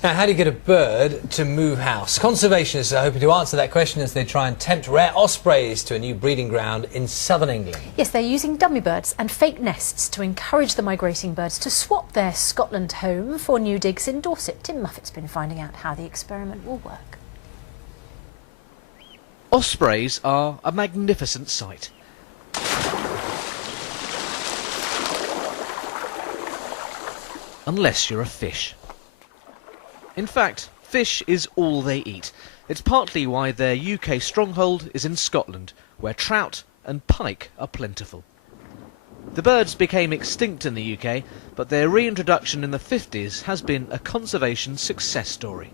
Now, how do you get a bird to move house? Conservationists are hoping to answer that question as they try and tempt rare ospreys to a new breeding ground in southern England. Yes, they're using dummy birds and fake nests to encourage the migrating birds to swap their Scotland home for new digs in Dorset. Tim Muffett's been finding out how the experiment will work. Ospreys are a magnificent sight. Unless you're a fish. In fact, fish is all they eat. It's partly why their UK stronghold is in Scotland, where trout and pike are plentiful. The birds became extinct in the UK, but their reintroduction in the 50s has been a conservation success story.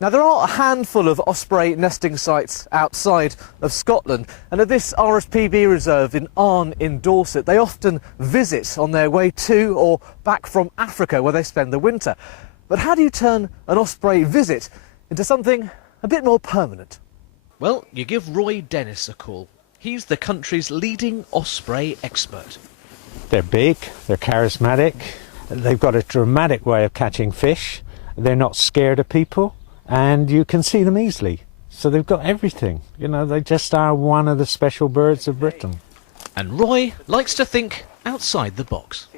Now, there are a handful of osprey nesting sites outside of Scotland, and at this RSPB reserve in Arne in Dorset, they often visit on their way to or back from Africa, where they spend the winter. But how do you turn an osprey visit into something a bit more permanent? Well, you give Roy Dennis a call. He's the country's leading osprey expert. They're big, they're charismatic, they've got a dramatic way of catching fish, they're not scared of people, and you can see them easily. So they've got everything. You know, they just are one of the special birds of Britain. And Roy likes to think outside the box.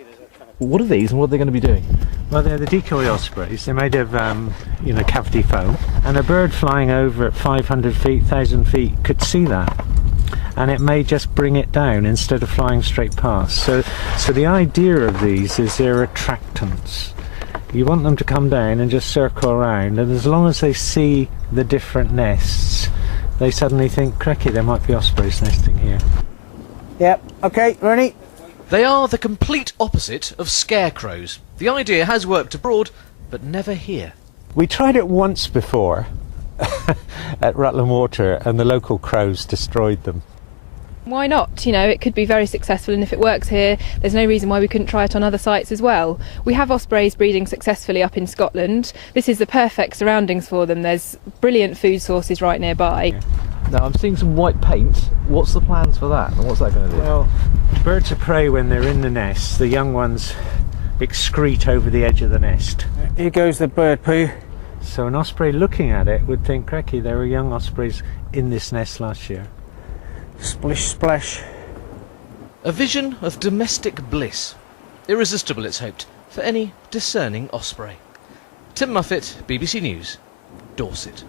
What are these and what are they going to be doing? Well, they're the decoy ospreys. They're made of, cavity foam. And a bird flying over at 500 feet, 1,000 feet could see that. And it may just bring it down instead of flying straight past. So the idea of these is they're attractants. You want them to come down and just circle around, and as long as they see the different nests, they suddenly think, cracky, there might be ospreys nesting here. Yep, OK, ready? They are the complete opposite of scarecrows. The idea has worked abroad, but never here. We tried it once before at Rutland Water, and the local crows destroyed them. Why not? You know, it could be very successful, and if it works here, there's no reason why we couldn't try it on other sites as well. We have ospreys breeding successfully up in Scotland. This is the perfect surroundings for them. There's brilliant food sources right nearby. Yeah. Now, I'm seeing some white paint. What's the plans for that, and what's that going to do? Well, birds of prey, when they're in the nest, the young ones excrete over the edge of the nest. Here goes the bird poo. So an osprey looking at it would think, cracky, there were young ospreys in this nest last year. Splish splash. A vision of domestic bliss. Irresistible, it's hoped, for any discerning osprey. Tim Muffett, BBC News, Dorset.